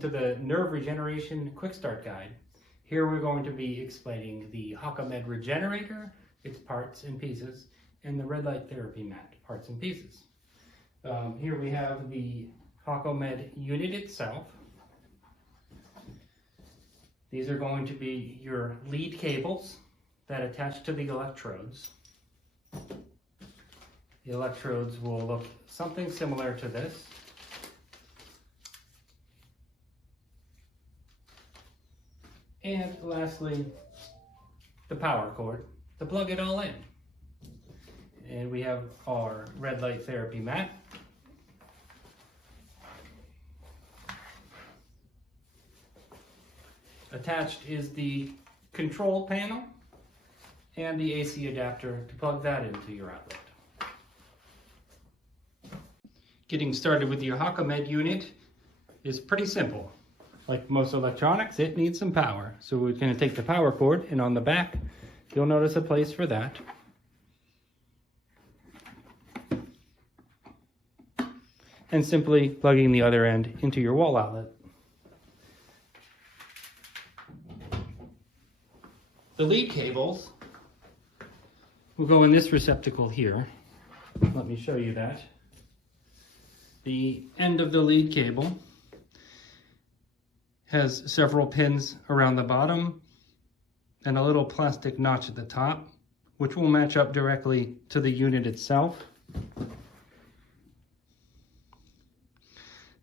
to the Nerve Regeneration Quick Start Guide. Here we're going to be explaining the HakaMed Regenerator, its parts and pieces, and the red light therapy mat, parts and pieces. Here we have the HakaMed unit itself. These are going to be your lead cables that attach to the electrodes. The electrodes will look something similar to this. And lastly, the power cord to plug it all in. And we have our red light therapy mat. Attached is the control panel and the AC adapter to plug that into your outlet. Getting started with your HakaMed unit is pretty simple. Like most electronics, it needs some power. So we're going to take the power cord, and on the back, you'll notice a place for that. And simply plugging the other end into your wall outlet. The lead cables will go in this receptacle here. Let me show you that. The end of the lead cable has several pins around the bottom and a little plastic notch at the top, which will match up directly to the unit itself.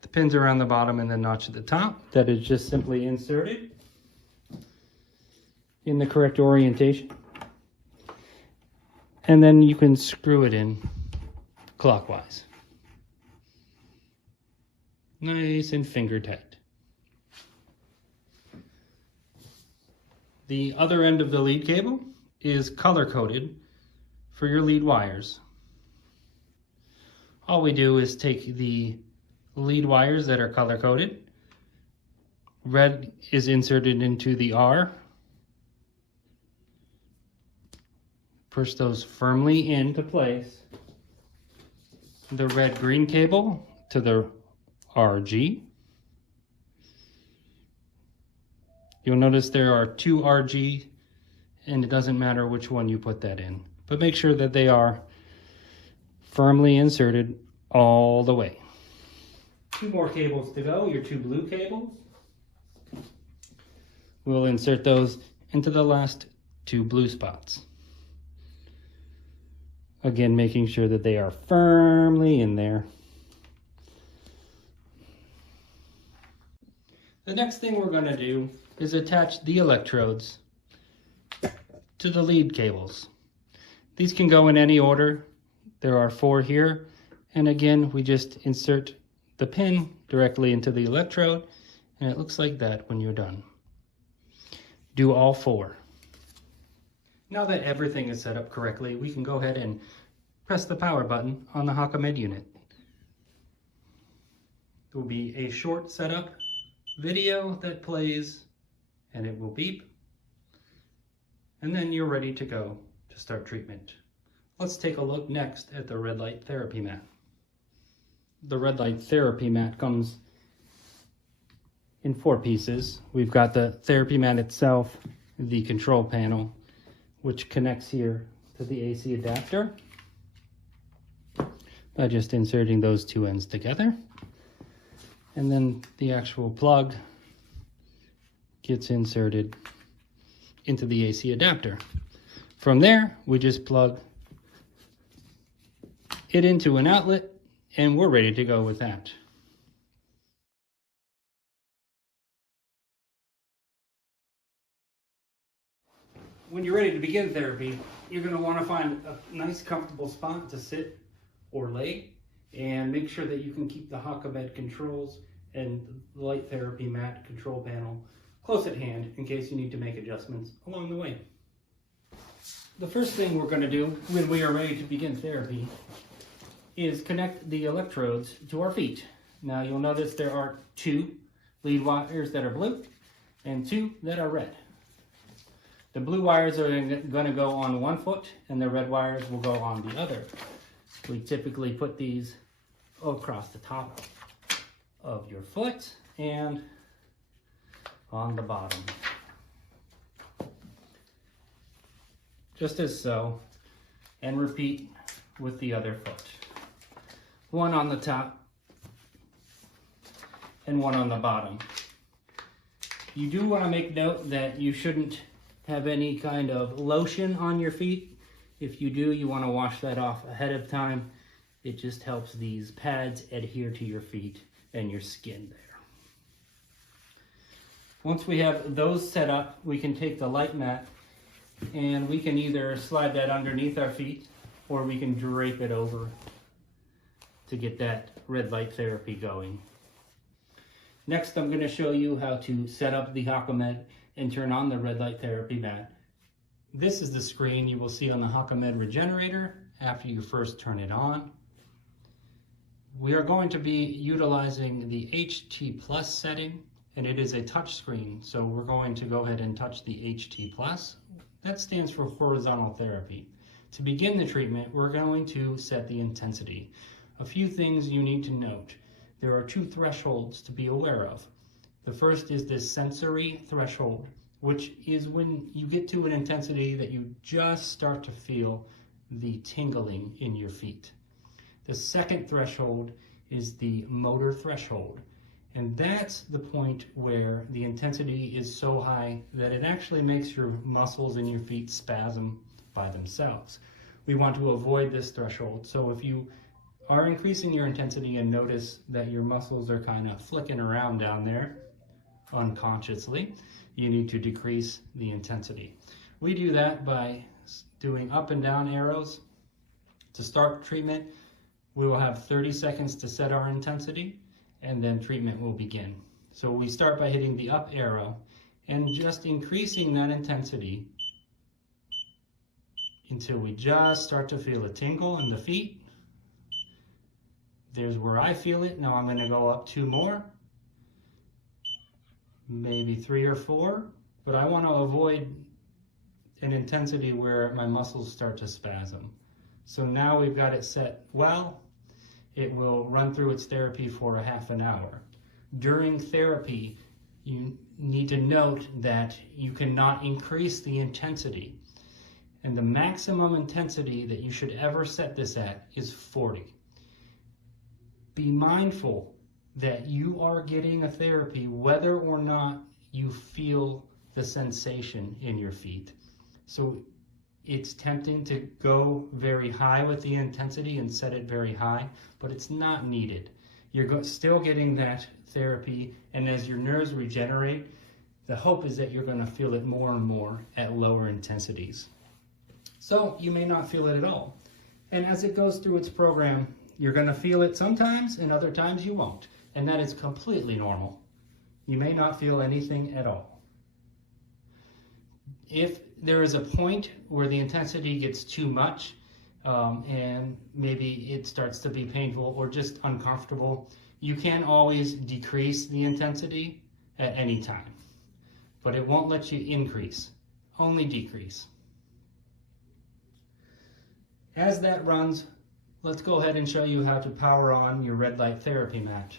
The pins around the bottom and the notch at the top, that is just simply inserted in the correct orientation. And then you can screw it in clockwise. Nice and finger tight. The other end of the lead cable is color-coded for your lead wires. All we do is take the lead wires that are color-coded. Red is inserted into the R. Push those firmly into place. The red-green cable to the RG. You'll notice there are two RG, and it doesn't matter which one you put that in. But make sure that they are firmly inserted all the way. Two more cables to go, your two blue cables. We'll insert those into the last two blue spots. Again, making sure that they are firmly in there. The next thing we're going to do is attach the electrodes to the lead cables. These can go in any order. There are 4 here. And again, we just insert the pin directly into the electrode, and it looks like that when you're done. Do all 4. Now that everything is set up correctly, we can go ahead and press the power button on the HakaMed unit. There will be a short setup video that plays, and it will beep, and then you're ready to go to start treatment. Let's take a look next at the red light therapy mat. The red light therapy mat comes in 4 pieces. We've got the therapy mat itself, the control panel, which connects here to the AC adapter by just inserting those 2 ends together. And then the actual plug gets inserted into the AC adapter. From there, we just plug it into an outlet, and we're ready to go with that. When you're ready to begin therapy, you're going to want to find a nice comfortable spot to sit or lay, and make sure that you can keep the HakaMed controls and the light therapy mat control panel close at hand in case you need to make adjustments along the way. The first thing we're going to do when we are ready to begin therapy is connect the electrodes to our feet. Now you'll notice there are 2 lead wires that are blue and 2 that are red. The blue wires are going to go on one foot and the red wires will go on the other. We typically put these across the top of your foot and on the bottom. Just as so, and repeat with the other foot. One on the top and one on the bottom. You do want to make note that you shouldn't have any kind of lotion on your feet. If you do, you want to wash that off ahead of time. It just helps these pads adhere to your feet and your skin there. Once we have those set up, we can take the light mat and we can either slide that underneath our feet or we can drape it over to get that red light therapy going. Next, I'm going to show you how to set up the HakaMed and turn on the red light therapy mat. This is the screen you will see on the HakaMed Regenerator after you first turn it on. We are going to be utilizing the HT Plus setting, and it is a touch screen, so we're going to go ahead and touch the HT Plus. That stands for horizontal therapy. To begin the treatment, we're going to set the intensity. A few things you need to note. There are two thresholds to be aware of. The first is this sensory threshold, which is when you get to an intensity that you just start to feel the tingling in your feet. The second threshold is the motor threshold, and that's the point where the intensity is so high that it actually makes your muscles in your feet spasm by themselves. We want to avoid this threshold, so if you are increasing your intensity and notice that your muscles are kind of flicking around down there unconsciously, you need to decrease the intensity. We do that by doing up and down arrows. To start treatment, we will have 30 seconds to set our intensity, and then treatment will begin. So we start by hitting the up arrow and just increasing that intensity until we just start to feel a tingle in the feet. There's where I feel it. Now I'm going to go up 2 more, maybe 3 or 4, but I want to avoid an intensity where my muscles start to spasm. So now we've got it set well. It will run through its therapy for a half an hour. During therapy, you need to note that you cannot increase the intensity. And the maximum intensity that you should ever set this at is 40. Be mindful that you are getting a therapy whether or not you feel the sensation in your feet. So it's tempting to go very high with the intensity and set it very high, but it's not needed. You're still getting that therapy, and as your nerves regenerate, the hope is that you're going to feel it more and more at lower intensities. So you may not feel it at all. And as it goes through its program, you're going to feel it sometimes, and other times you won't. And that is completely normal. You may not feel anything at all. If there is a point where the intensity gets too much, and maybe it starts to be painful or just uncomfortable, you can always decrease the intensity at any time. But it won't let you increase, only decrease. As that runs, let's go ahead and show you how to power on your red light therapy mat.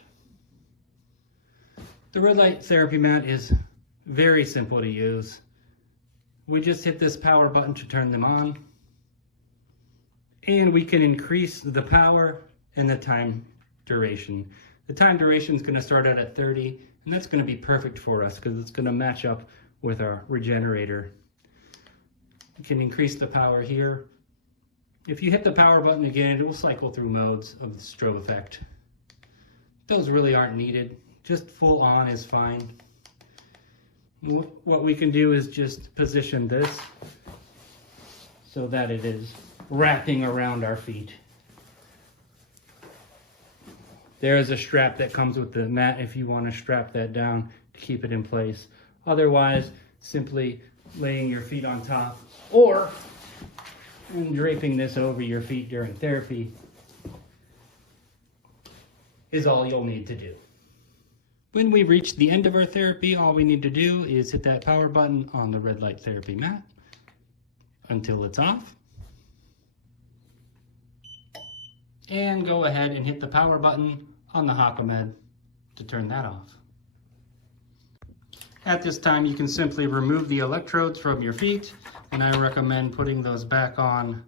The red light therapy mat is very simple to use. We just hit this power button to turn them on, and we can increase the power and the time duration. The time duration is going to start out at 30, and that's going to be perfect for us because it's going to match up with our regenerator. You can increase the power here. If you hit the power button again, it will cycle through modes of the strobe effect. Those really aren't needed. Just full on is fine. What we can do is just position this so that it is wrapping around our feet. There is a strap that comes with the mat if you want to strap that down to keep it in place. Otherwise, simply laying your feet on top or draping this over your feet during therapy is all you'll need to do. When we reach the end of our therapy, all we need to do is hit that power button on the red light therapy mat until it's off. And go ahead and hit the power button on the HakaMed to turn that off. At this time, you can simply remove the electrodes from your feet, and I recommend putting those back on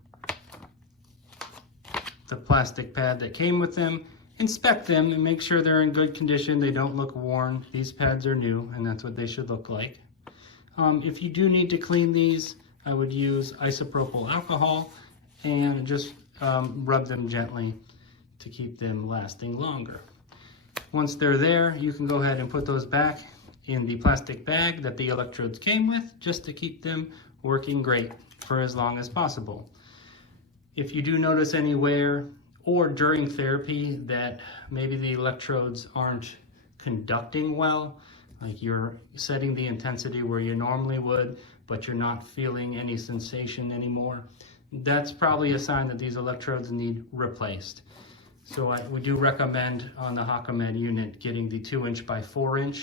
the plastic pad that came with them. Inspect them and make sure they're in good condition. They don't look worn. These pads are new, and that's what they should look like. If you do need to clean these, I would use isopropyl alcohol and just rub them gently to keep them lasting longer. Once they're there, you can go ahead and put those back in the plastic bag that the electrodes came with, just to keep them working great for as long as possible. If you do notice any wear or during therapy that maybe the electrodes aren't conducting well, like you're setting the intensity where you normally would, but you're not feeling any sensation anymore, that's probably a sign that these electrodes need replaced. So we do recommend on the HakaMed unit getting the 2" by 4"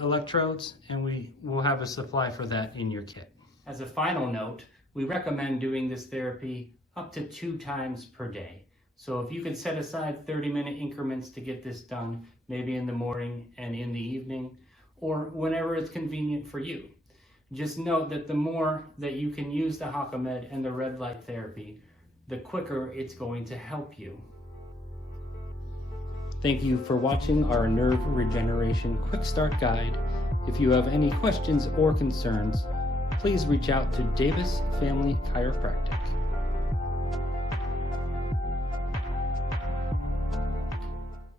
electrodes, and we will have a supply for that in your kit. As a final note, we recommend doing this therapy up to 2 times per day. So if you could set aside 30-minute increments to get this done, maybe in the morning and in the evening, or whenever it's convenient for you. Just note that the more that you can use the HakaMed and the red light therapy, the quicker it's going to help you. Thank you for watching our Nerve Regeneration Quick Start Guide. If you have any questions or concerns, please reach out to Davis Family Chiropractic.